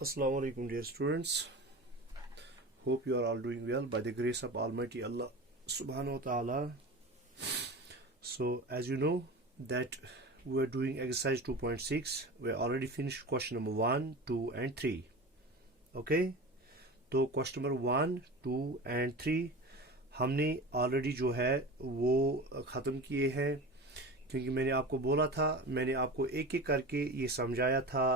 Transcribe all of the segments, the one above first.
Assalamu alaikum, dear students. Hope you are all doing well by the grace of Almighty Allah subhanahu wa ta'ala. So, as you know, that we are doing exercise 2.6. We already finished question number 1, 2, and 3. Okay? तो question number 1, 2 and 3 हमने already जो है वो ख़त्म किए हैं, क्योंकि मैंने आपको बोला था, मैंने आपको एक एक करके ये समझाया था।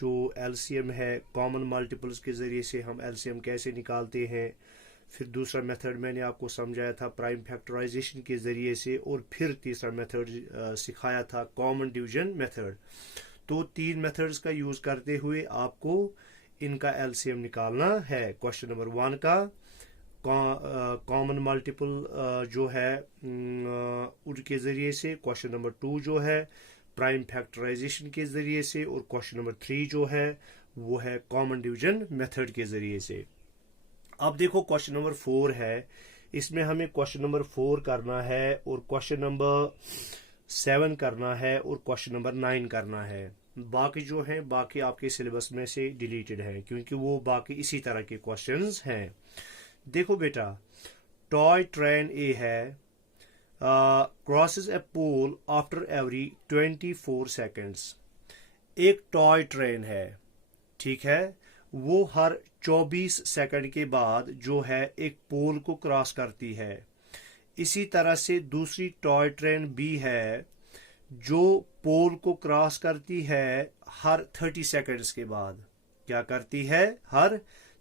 जो एलसीएम है, कॉमन मल्टीपल्स के ज़रिए से हम एलसीएम कैसे निकालते हैं। फिर दूसरा मेथड मैंने आपको समझाया था प्राइम फैक्टराइजेशन के ज़रिए से, और फिर तीसरा मेथड सिखाया था कॉमन डिवीजन मेथड। तो 3 मेथड्स का यूज़ करते हुए आपको इनका एलसीएम निकालना है। क्वेश्चन नंबर 1 का कॉमन मल्टीपल जो है उनके ज़रिए से, क्वेश्चन नंबर 2 जो है प्राइम फैक्टराइजेशन के ज़रिए से, और क्वेश्चन नंबर 3 जो है वो है कॉमन डिवीजन मेथड के ज़रिए से। अब देखो क्वेश्चन नंबर 4 है, इसमें हमें क्वेश्चन नंबर 4 करना है, और क्वेश्चन नंबर 7 करना है, और क्वेश्चन नंबर 9 करना है। बाकी जो है बाकी आपके सिलेबस में से डिलीटेड है, क्योंकि वो बाकी इसी तरह के क्वेश्चंस हैं। देखो बेटा, टॉय ट्रेन ए है, क्रॉसेस ए पोल आफ्टर एवरी 24 सेकेंड्स। एक टॉय ट्रेन है, ठीक है, वो हर 24 सेकंड के बाद जो है एक पोल को क्रॉस करती है। इसी तरह से दूसरी टॉय ट्रेन बी है, जो पोल को क्रॉस करती है हर 30 सेकंड्स के बाद। क्या करती है? हर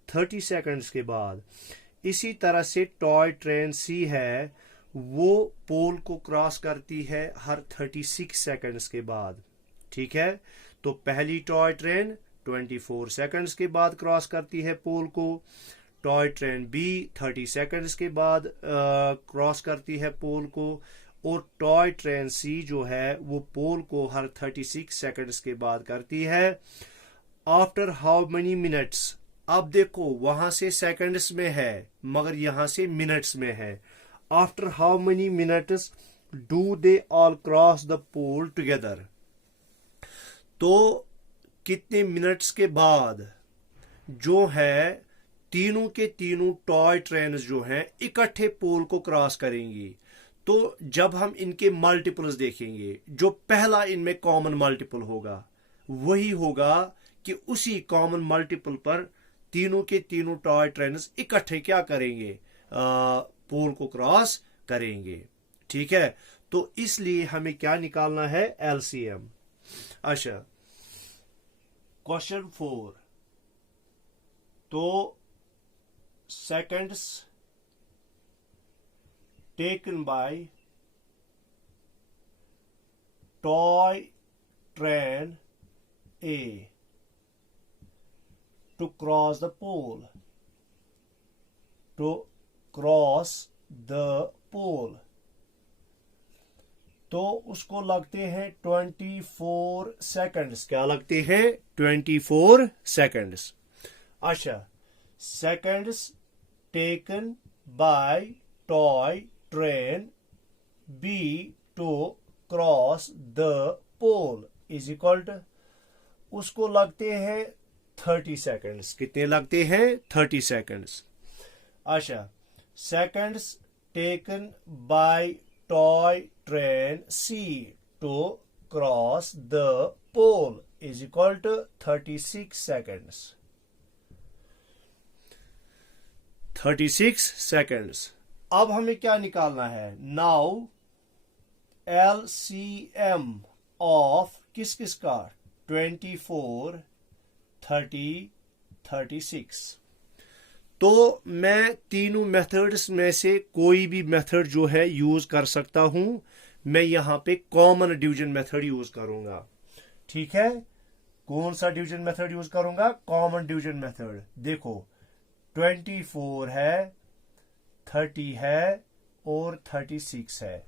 30 सेकंड्स के बाद। इसी तरह से टॉय ट्रेन सी है, वो पोल को क्रॉस करती है हर 36 सेकंड्स के बाद। ठीक है, तो पहली टॉय ट्रेन 24 सेकंड्स के बाद क्रॉस करती है पोल को, टॉय ट्रेन बी 30 सेकंड्स के बाद क्रॉस करती है पोल को, और टॉय ट्रेन सी जो है वो पोल को हर 36 सेकंड्स के बाद करती है। After how many minutes? अब देखो, वहां से सेकंड्स में है मगर यहां से मिनट्स में है। After how many minutes do they all cross the pole together? तो कितने मिनट्स के बाद जो है तीनों के तीनों टॉय ट्रेन जो हैं इकट्ठे पोल को क्रॉस करेंगी। तो जब हम इनके मल्टीपल्स देखेंगे, जो पहला इनमें कॉमन मल्टीपल होगा वही होगा कि उसी कॉमन मल्टीपल पर तीनों के तीनों टॉय ट्रेन्स इकट्ठे क्या करेंगे? पोल को क्रॉस करेंगे। ठीक है, तो इसलिए हमें क्या निकालना है? एलसीएम। अच्छा, क्वेश्चन 4, तो seconds taken by toy train A to cross the pole. To cross the pole. तो उसको लगते हैं 24 सेकंड्स। क्या लगते हैं? 24 सेकंड्स। अच्छा, seconds taken by toy train B to cross the pole is equal to, उसको लगते हैं 30 सेकंड्स। कितने लगते हैं? 30 सेकंड्स। अच्छा, seconds taken by toy train C to cross the pole is equal to 36 seconds. 36 seconds. अब हमें क्या निकालना है? नाउ एलसीएम ऑफ किस किस का? 24, 30, 36। तो मैं तीनों मेथड्स में से कोई भी मेथड जो है यूज कर सकता हूं। मैं यहां पे कॉमन डिवीजन मेथड यूज करूंगा। ठीक है, कौन सा डिवीजन मेथड यूज करूंगा? Common division method. देखो, 24 है, 30 है, और 36 है।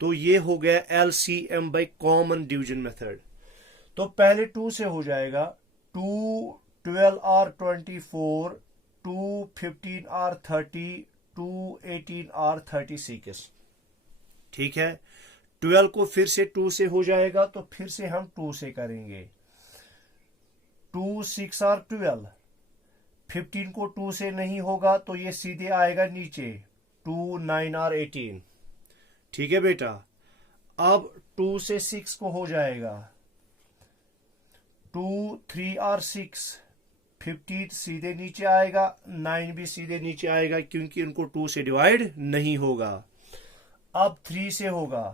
तो ये हो गया LCM by common division method. तो पहले 2 से हो जाएगा। 2 12 आर 24, 2 15 आर 30, 2 18 आर 36। ठीक है, 12 को फिर से 2 से हो जाएगा, तो फिर से हम 2 से करेंगे। 2 6 और 12, 15 को 2 से नहीं होगा तो ये सीधे आएगा नीचे, 2 9 और 18। ठीक है बेटा, अब 2 से 6 को हो जाएगा 2 3 और 6, 15 सीधे नीचे आएगा, 9 भी सीधे नीचे आएगा क्योंकि इनको 2 से डिवाइड नहीं होगा। अब 3 से होगा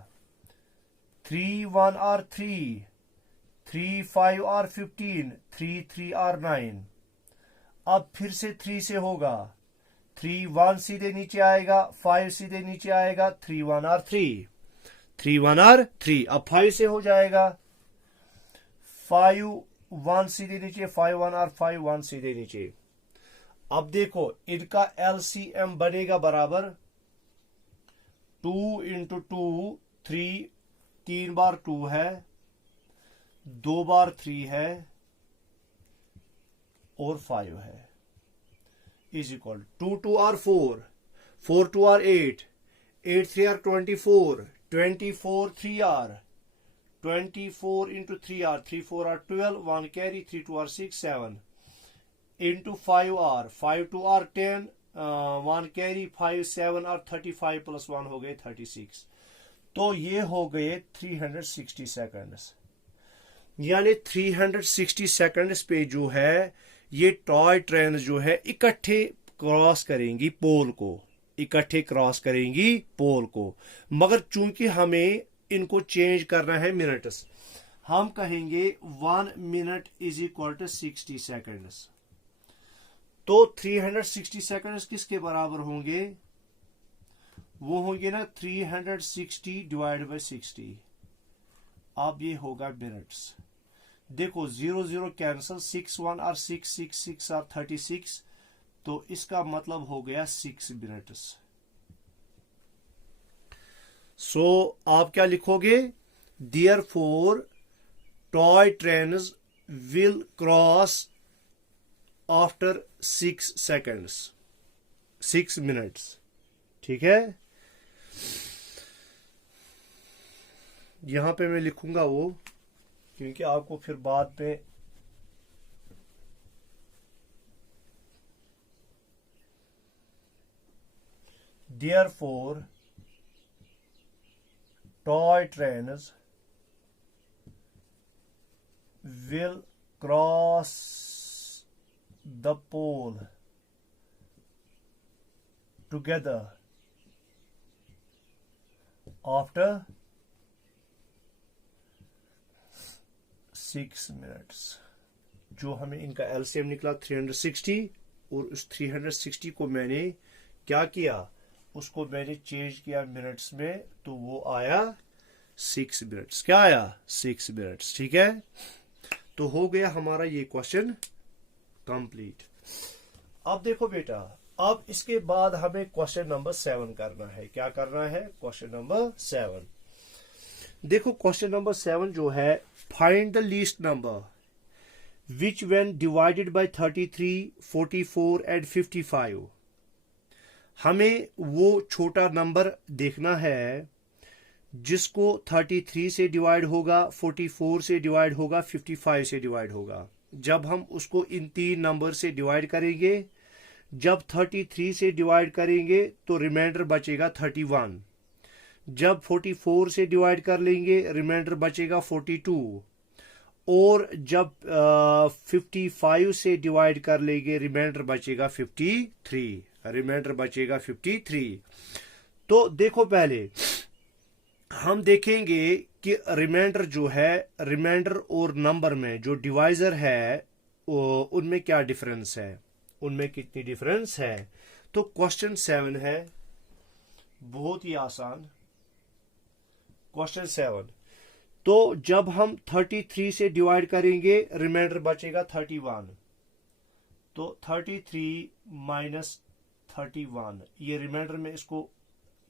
3 1 और 3, 3 5 और 15, 3 3 और 9। अब फिर से 3 से होगा 3 1 सीधे नीचे आएगा, 5 सीधे नीचे आएगा, 3 1 और 3, 3 1 और 3। अब 5 से हो जाएगा 5 1 सीधे नीचे, 5 1 और 5 1 सीधे नीचे। अब देखो इनका एलसीएम बनेगा बराबर 2 इंटू 2 3, 3 बार 2 है, 2 बार 3 है और 5 है, इज इक्वल 2 2 और 4, 4 2 और 8, 8 3 और 24, 24 3 और 24 इंटू 3 और 3 4 और 12, 1 कैरी, 3 2 और 6 7 इंटू 5 और 5 2 और 10, 1 कैरी, 5 7 और 35 प्लस 1 हो गए 36। तो ये हो गए 360 सेकंड्स। यानी 360 सेकंड्स पे जो है ये टॉय ट्रेन जो है इकट्ठे क्रॉस करेंगी पोल को, इकट्ठे क्रॉस करेंगी पोल को। मगर चूंकि हमें इनको चेंज करना है मिनट्स, हम कहेंगे 1 minute is equal to 60 seconds. तो 360 सेकंड्स किसके बराबर होंगे? वो होंगे ना 360 डिवाइड बाई 60। अब ये होगा मिनट्स। देखो 0 0 कैंसल, 6 1 और 6 6 6 और 36, तो इसका मतलब हो गया 6 मिनट्स। सो आप क्या लिखोगे? Therefore toy trains will cross after 6 seconds, 6 minutes. ठीक है, यहां पे मैं लिखूंगा वो, क्योंकि आपको फिर बाद में Therefore toy trains will cross the pole together after 6 minutes. जो हमें इनका एलसीएम निकला 360, और उस 360 को मैंने क्या किया, उसको मैंने चेंज किया मिनट्स में, तो वो आया 6 मिनट्स। क्या आया? 6 मिनट्स। ठीक है, तो हो गया हमारा ये क्वेश्चन कंप्लीट। अब देखो बेटा, अब इसके बाद हमें क्वेश्चन नंबर 7 करना है। क्या करना है? Question number 7। देखो क्वेश्चन नंबर 7 जो है, find the least number which when divided by 33, 44 and 55। हमें वो छोटा नंबर देखना है जिसको 33 से डिवाइड होगा, 44 से डिवाइड होगा, 55 से डिवाइड होगा। जब हम उसको इन 3 नंबर से डिवाइड करेंगे, जब 33 से डिवाइड करेंगे तो रिमाइंडर बचेगा 31। जब 44 से डिवाइड कर लेंगे रिमाइंडर बचेगा 42, और जब 55 से डिवाइड कर लेंगे रिमाइंडर बचेगा 53, रिमाइंडर बचेगा 53। तो देखो पहले हम देखेंगे कि रिमाइंडर जो है, रिमाइंडर और नंबर में जो डिवाइजर है उनमें क्या डिफरेंस है, उनमें कितनी डिफरेंस है। तो क्वेश्चन 7 है, बहुत ही आसान क्वेश्चन 7। तो जब हम 33 से डिवाइड करेंगे रिमाइंडर बचेगा 31, तो 33 माइनस 31, ये रिमाइंडर में इसको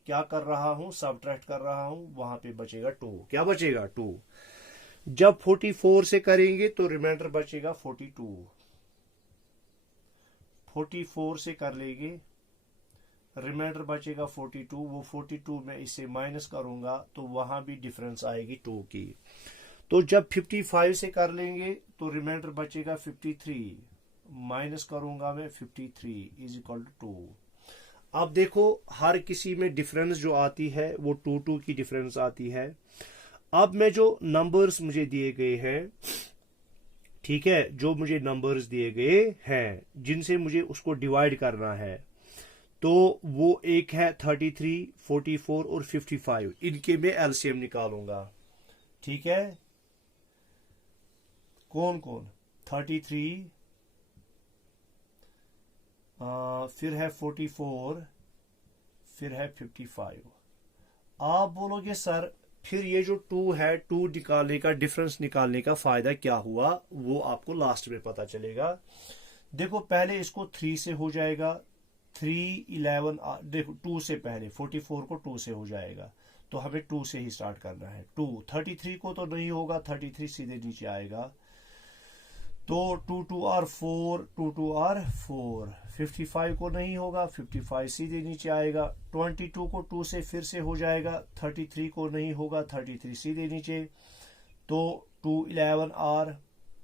क्या कर रहा हूं, सबट्रैक्ट कर रहा हूं, वहां पे बचेगा 2। क्या बचेगा? 2। जब 44 से करेंगे तो रिमाइंडर बचेगा 42, 44 से कर लेंगे रिमाइंडर बचेगा 42, वो 42 में इसे माइनस करूंगा तो वहां भी डिफरेंस आएगी 2 की। तो जब 55 से कर लेंगे तो रिमाइंडर बचेगा 53, माइनस करूंगा मैं 53 इज इक्वल टू 2। अब देखो हर किसी में डिफरेंस जो आती है वो 2 की डिफरेंस आती है। अब मैं जो नंबर्स मुझे दिए गए हैं, ठीक है, जो मुझे नंबर्स दिए गए हैं जिनसे मुझे उसको डिवाइड करना है, तो वो एक है 33, 44 और 55। इनके मैं एलसीएम निकालूंगा। ठीक है, कौन कौन? 33, फिर है 44, फिर है 55। आप बोलोगे सर फिर ये जो 2 है, 2 निकालने का, डिफरेंस निकालने का फायदा क्या हुआ, वो आपको लास्ट में पता चलेगा। देखो पहले इसको 3 से हो जाएगा, 3, 11, देखो 2 से पहले 44 को 2 से हो जाएगा, तो हमें 2 से ही स्टार्ट करना है। 2, 33 को तो नहीं होगा, 33 सीधे नीचे आएगा, तो 2 2 आर 4, 2 2 आर 4। 55 को नहीं होगा, 55 सीधे नीचे आएगा। 22 को 2 से फिर से हो जाएगा, 33 को नहीं होगा, 33 सीधे नीचे, तो 2 11 आर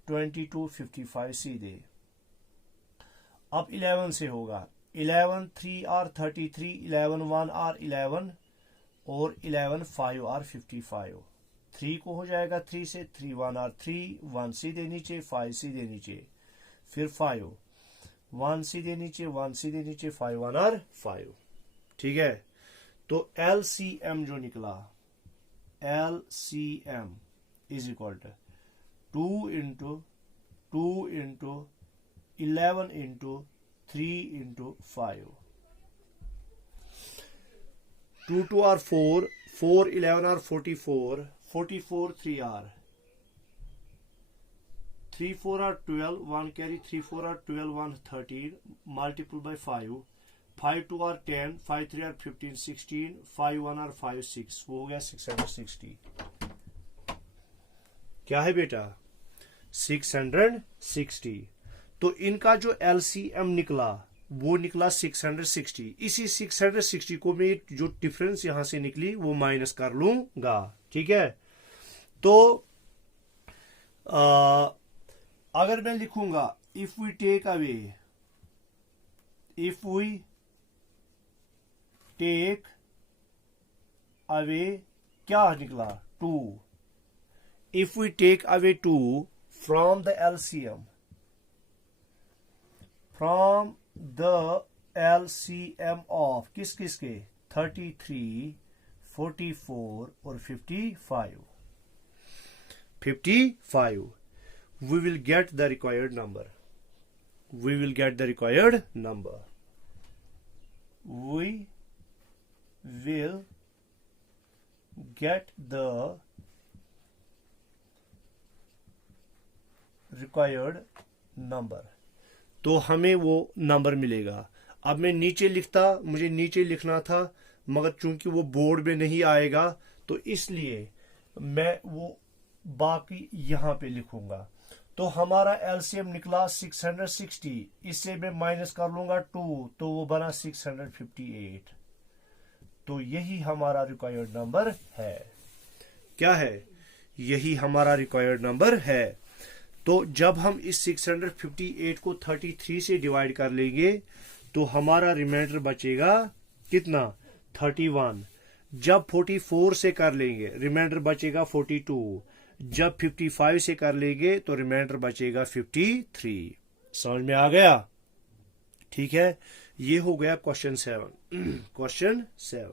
22, 55 सीधे। अब 11 से होगा, 11 3 आर 33, 11 1 आर 11 और 11 5 आर 55। 3 को हो जाएगा 3 से, 3 1 आर 3, 1 सीधे नीचे, 5 सीधे नीचे, फिर 5, 1 सीधे नीचे, 1 सीधे नीचे, 5 1 आर 5। ठीक है, तो एलसीएम जो निकला, LCM is equal to 2 into 2 into 11 into 3 into 5। 2 2 are 4, 4 11 are 44, 44 3 are 3 4 are 12, 1 carry 3 4 are 12, 1 13, multiple by 5, 5 2 are 10, 5 3 are 15 16, 5 1 are 5 6, वो हो गया 660। क्या है बेटा? 660। तो इनका जो एलसीएम निकला वो निकला 660। इसी 660 को मैं जो डिफरेंस यहां से निकली वो माइनस कर लूंगा। ठीक है, तो अगर मैं लिखूंगा इफ वी टेक अवे क्या निकला? 2। If we take away 2 from the LCM, from the LCM of किस किस के? 33, 44 और 55। We will get the required number. We will get the required number. We will get the required number. तो हमें वो number मिलेगा। अब मैं नीचे लिखता, मुझे नीचे लिखना था, मगर चूंकि वो बोर्ड में नहीं आएगा तो इसलिए मैं वो बाकी यहां पे लिखूंगा। तो हमारा एलसीएम निकला 660, इससे मैं माइनस कर लूंगा 2, तो वो बना 658। तो यही हमारा रिक्वायर्ड नंबर है। क्या है? यही हमारा रिक्वायर्ड नंबर है। तो जब हम इस 658 को 33 से डिवाइड कर लेंगे तो हमारा रिमाइंडर बचेगा कितना? 31। जब 44 से कर लेंगे रिमाइंडर बचेगा 42। जब 55 से कर लेंगे तो रिमाइंडर बचेगा 53। समझ में आ गया? ठीक है, ये हो गया क्वेश्चन 7। क्वेश्चन 7।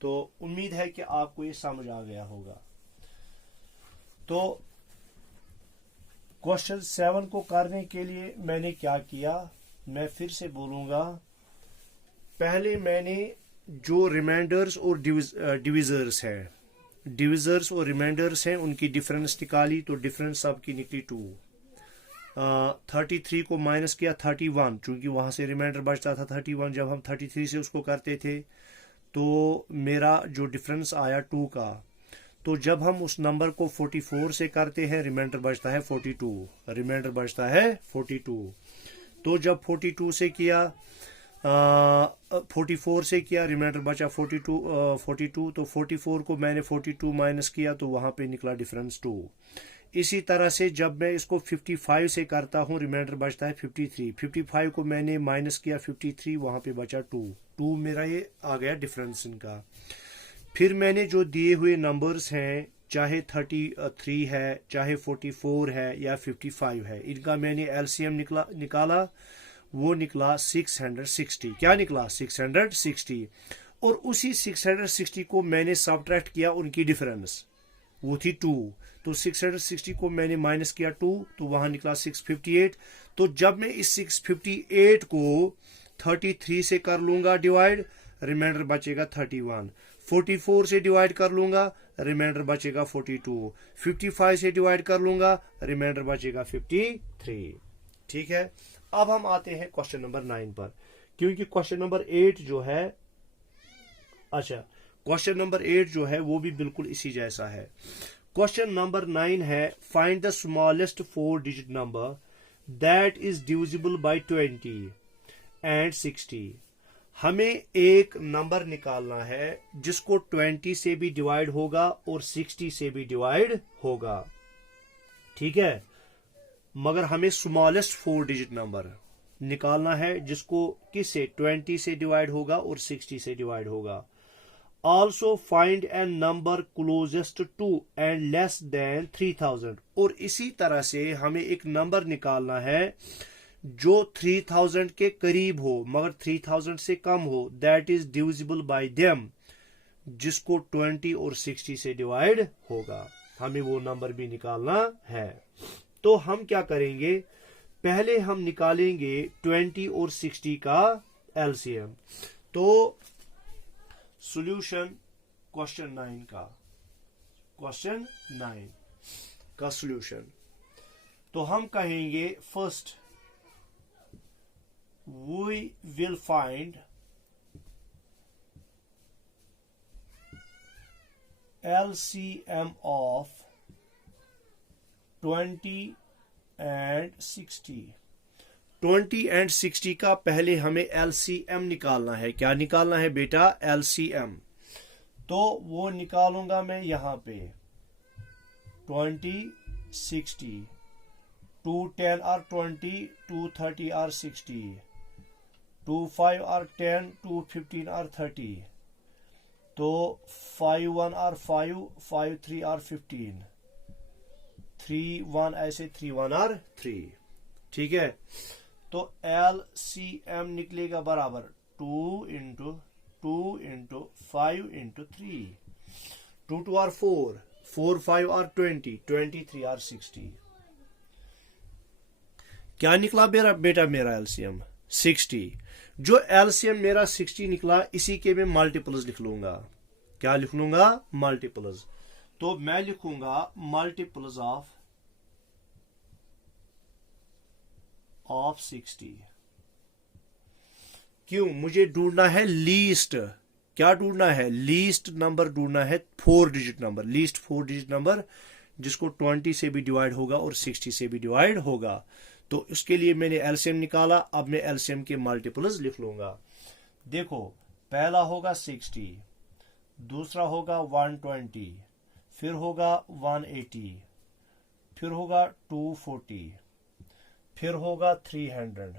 तो उम्मीद है कि आपको ये समझ आ गया होगा। तो क्वेश्चन 7 को करने के लिए मैंने क्या किया, मैं फिर से बोलूंगा। पहले मैंने जो रिमाइंडर्स और डिविजर्स हैं, डिविजर्स और रिमाइंडर्स हैं, उनकी डिफरेंस निकाली, तो डिफरेंस सबकी निकली 2। 33 को माइनस किया 31, चूंकि वहां से रिमाइंडर बचता था 31। जब हम 33 से उसको करते थे तो मेरा जो डिफरेंस आया 2 का, तो जब हम उस नंबर को 44 से करते हैं रिमाइंडर बचता है 42। रिमाइंडर बचता है 42। तो जब 42 से किया 44 से किया, रिमाइंडर बचा 42। तो 44 को मैंने 42 माइनस किया तो वहां पे निकला डिफरेंस 2। इसी तरह से जब मैं इसको 55 से करता हूँ रिमाइंडर बचता है 53। 55 को मैंने माइनस किया 53, वहां पे बचा 2 मेरा ये आ गया डिफरेंस इनका। फिर मैंने जो दिए हुए नंबर्स हैं, चाहे 33 है, चाहे 44 है या 55 है, इनका मैंने एलसीएम निकाला, वो निकला 660। क्या निकला? 660। और उसी 660 को मैंने सब्ट्रैक्ट किया उनकी डिफरेंस, वो थी 2। तो 660 को मैंने माइनस किया 2, तो वहां निकला 658। तो जब मैं इस 658 को 33 से कर लूंगा डिवाइड, रिमाइंडर बचेगा 31। 44 से डिवाइड कर लूंगा, रिमाइंडर बचेगा 42। 55 से डिवाइड कर लूंगा, रिमाइंडर बचेगा 53। ठीक है। अब हम आते हैं क्वेश्चन नंबर 9 पर, क्योंकि क्वेश्चन नंबर 8 जो है, अच्छा क्वेश्चन नंबर 8 जो है वो भी बिल्कुल इसी जैसा है। क्वेश्चन नंबर 9 है, find the smallest 4 digit number that is divisible by 20 and 60। हमें एक नंबर निकालना है जिसको 20 से भी डिवाइड होगा और 60 से भी डिवाइड होगा। ठीक है, मगर हमें स्मॉलेस्ट 4 डिजिट नंबर निकालना है जिसको किससे 20 से डिवाइड होगा और 60 से डिवाइड होगा। Also find an number closest to and less than 3000। और इसी तरह से हमें एक नंबर निकालना है जो 3000 के करीब हो मगर 3000 से कम हो, that is divisible by them, जिसको 20 और 60 से डिवाइड होगा। हमें वो नंबर भी निकालना है। तो हम क्या करेंगे, पहले हम निकालेंगे 20 और 60 का एलसीएम। तो सॉल्यूशन क्वेश्चन 9 का, क्वेश्चन 9 का सॉल्यूशन, तो हम कहेंगे first we will find LCM of 20 and 60। 20 and 60 का पहले हमें LCM निकालना है। क्या निकालना है बेटा? LCM। तो वो निकालूंगा मैं यहां पे 20, 60, 2 10 are 20, 2 30 are 60, 2 5 are 10, 2 15 are 30, तो 5 1 are 5, 5 3 are 15, 3 1 ऐसे 3 1 are 3। ठीक है, तो LCM निकलेगा बराबर 2 into 5 into 3, 2 2 are 4, 4 5 are 20, 23 are 60। क्या निकला बेटा मेरा एलसीएम? 60। जो एलसीएम मेरा 60 निकला, इसी के मैं मल्टीपल्स लिख लूंगा। क्या लिख लूंगा? मल्टीपल्स। तो मैं लिखूंगा मल्टीपल्स ऑफ 60। क्यों? मुझे ढूंढना है लीस्ट। क्या ढूंढना है? लीस्ट नंबर ढूंढना है, 4 digit number, least 4 digit number जिसको 20 से भी डिवाइड होगा और 60 से भी डिवाइड होगा। तो उसके लिए मैंने एलसीएम निकाला। अब मैं एलसीएम के मल्टीपल्स लिख लूंगा। देखो, पहला होगा 60, दूसरा होगा 120, फिर होगा 180, फिर होगा 240, फिर होगा 300,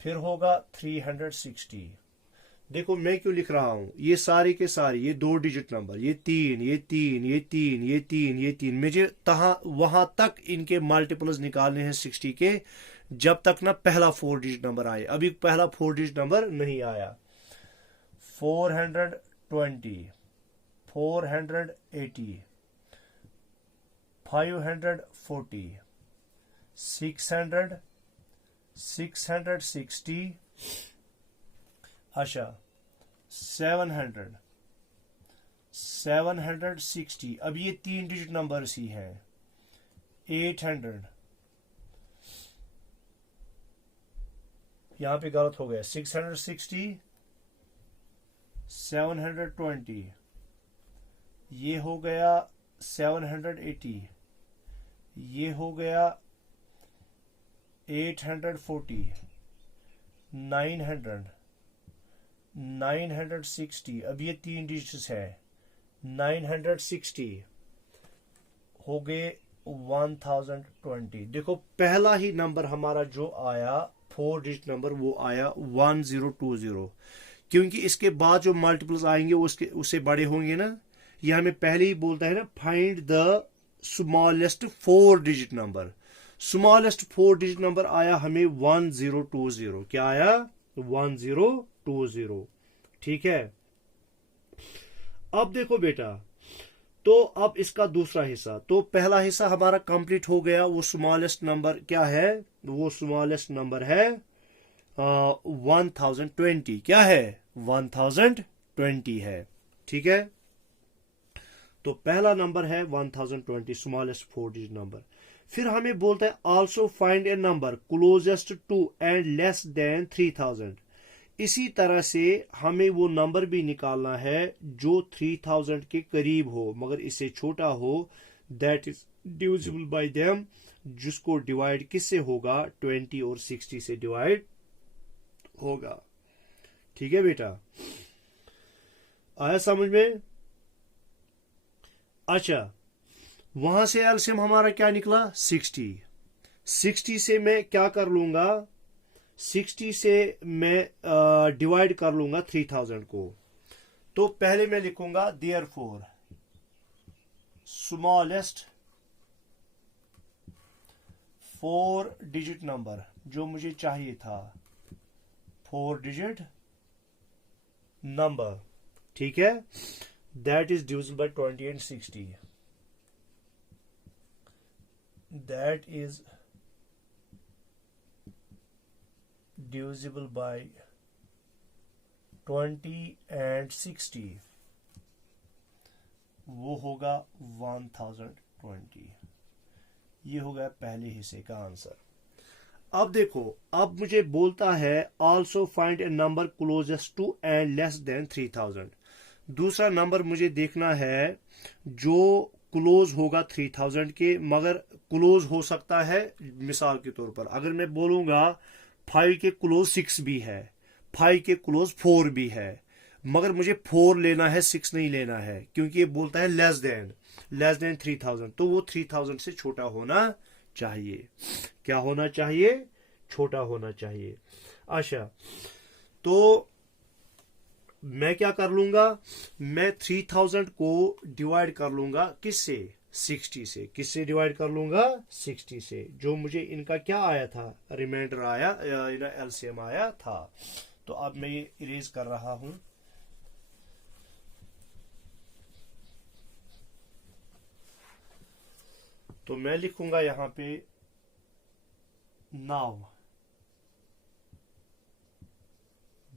फिर होगा 360। देखो मैं क्यों लिख रहा हूं, ये सारे के सारे ये 2 डिजिट नंबर, ये 3, ये 3, ये 3, ये 3, ये 3, मुझे वहां तक इनके मल्टीपल्स निकालने हैं 60 के, जब तक ना पहला 4 डिजिट नंबर आए। अभी पहला 4 डिजिट नंबर नहीं आया। 420, 480, 540, 600, 660, अच्छा 700, 760। अब ये 3 डिजिट नंबर्स ही हैं। 800, यहां पे गलत हो गया, 660, 720, ये हो गया 780, ये हो गया 840, 900, 960। अब ये 3 डिजिट्स है, 960 हो गए 1020। देखो पहला ही नंबर हमारा जो आया 4 डिजिट नंबर वो आया 1020, क्योंकि इसके बाद जो मल्टीपल्स आएंगे उसके उससे बड़े होंगे ना। ये हमें पहले ही बोलता है ना, find the smallest 4 digit number. Smallest 4 digit number आया हमें 1020। क्या आया? 1020। ठीक है। अब देखो बेटा, तो अब इसका दूसरा हिस्सा, तो पहला हिस्सा हमारा कंप्लीट हो गया। वो स्मॉलेस्ट नंबर क्या है? वो स्मॉलेस्ट नंबर है 1020। क्या है? 1020 है। ठीक है। तो पहला नंबर है 1020, स्मॉलेस्ट 4 डिजिट नंबर। फिर हमें बोलता है also find a number closest to and less than 3000। इसी तरह से हमें वो नंबर भी निकालना है जो 3000 के करीब हो मगर इससे छोटा हो। That is divisible by them, जिसको डिवाइड किससे होगा? 20 और 60 से डिवाइड होगा। ठीक है बेटा, आया समझ में? अच्छा, वहां से एलसीएम हमारा क्या निकला? 60। 60 से मैं क्या कर लूंगा? 60 से मैं डिवाइड कर लूंगा 3000 को। तो पहले मैं लिखूंगा देयरफॉर स्मॉलेस्ट 4 डिजिट नंबर जो मुझे चाहिए था, 4 डिजिट नंबर। ठीक है, that is divisible by 20 and 60। That is divisible by 20 and 60, वो होगा 1020। ये हो गया पहले हिस्से का आंसर। अब देखो, अब मुझे बोलता है also find a number closest to and less than 3000। दूसरा नंबर मुझे देखना है जो क्लोज होगा 3000 के, मगर क्लोज हो सकता है। मिसाल के तौर पर अगर मैं बोलूंगा 5 के क्लोज 6 भी है, 5 के क्लोज 4 भी है, मगर मुझे 4 लेना है, 6 नहीं लेना है, क्योंकि ये बोलता है लेस देन 3000। तो वो 3000 से छोटा होना चाहिए। क्या होना चाहिए? छोटा होना चाहिए। अच्छा, तो मैं क्या कर लूंगा? मैं 3000 को डिवाइड कर लूंगा किससे? 60 से। किससे डिवाइड कर लूंगा? 60 से। जो मुझे इनका क्या आया था? रिमाइंडर आया, एलसीएम आया था। तो अब मैं ये इरेज कर रहा हूं। तो मैं लिखूंगा यहां पे now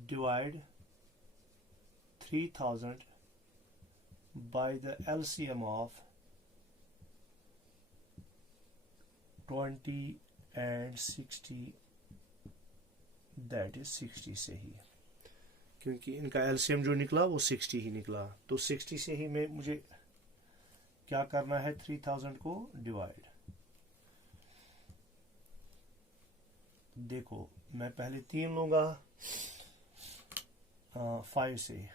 divide 3000 by the LCM of 20 and 60, that is 60 से ही, क्योंकि इनका एलसीएम जो निकला वो 60 ही निकला। तो 60 से ही मैं मुझे क्या करना है? 3000 को डिवाइड। देखो मैं पहले 3 लूंगा 5 से,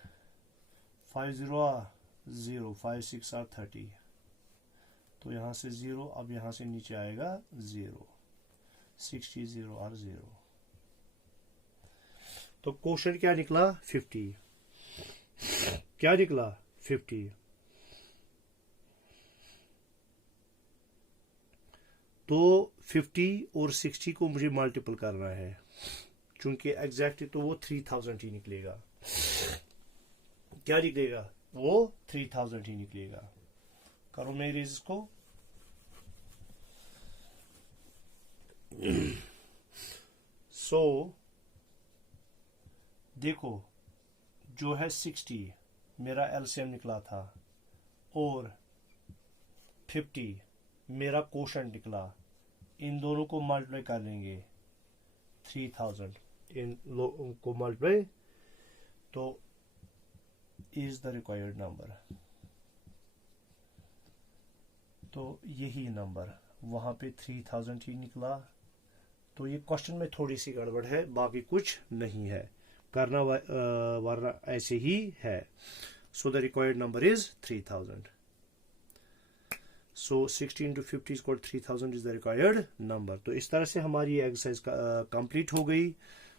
5 0 0, 5 6 30। तो यहां से 0, अब यहां से नीचे आएगा 0, 60 0 और 0। तो क्वेश्चन क्या निकला? 50। क्या निकला? 50। तो 50 और 60 को मुझे मल्टीपल करना है, चूंकि एग्जैक्टली तो वो 3000 ही निकलेगा। क्या निकलेगा? वो 3000 ही निकलेगा। करो मैं इरेज इसको। सो देखो, जो है 60 मेरा एलसीएम निकला था और 50 मेरा कोशेंट निकला। इन दोनों को मल्टीप्लाई कर लेंगे 3000, इन लोगों को मल्टीप्लाई, तो इज द रिक्वायर्ड नंबर। तो यही नंबर वहां पे 3000 ही निकला। तो ये क्वेश्चन में थोड़ी सी गड़बड़ है, बाकी कुछ नहीं है, करना वरना ऐसे ही है। So the required number is 3000। So 16 to 50 is called 3000 is the required number। तो इस तरह से हमारी एक्सरसाइज कंप्लीट हो गई।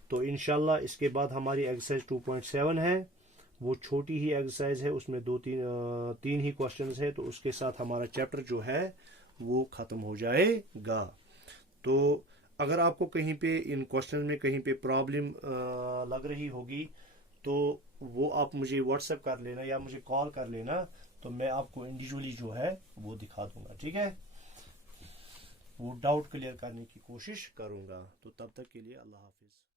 तो इंशाल्लाह इसके बाद हमारी एक्सरसाइज 2.7 है, वो छोटी ही एक्सरसाइज है, उसमें तीन ही क्वेश्चंस है, तो उसके साथ हमारा चैप्टर जो है वो खत्म हो जाएगा। तो अगर आपको कहीं पे इन क्वेश्चन में कहीं पे प्रॉब्लम लग रही होगी तो वो आप मुझे व्हाट्सएप कर लेना या मुझे कॉल कर लेना, तो मैं आपको इंडिविजुअली जो है वो दिखा दूंगा, ठीक है, वो डाउट क्लियर करने की कोशिश करूंगा। तो तब तक के लिए अल्लाह हाफिज।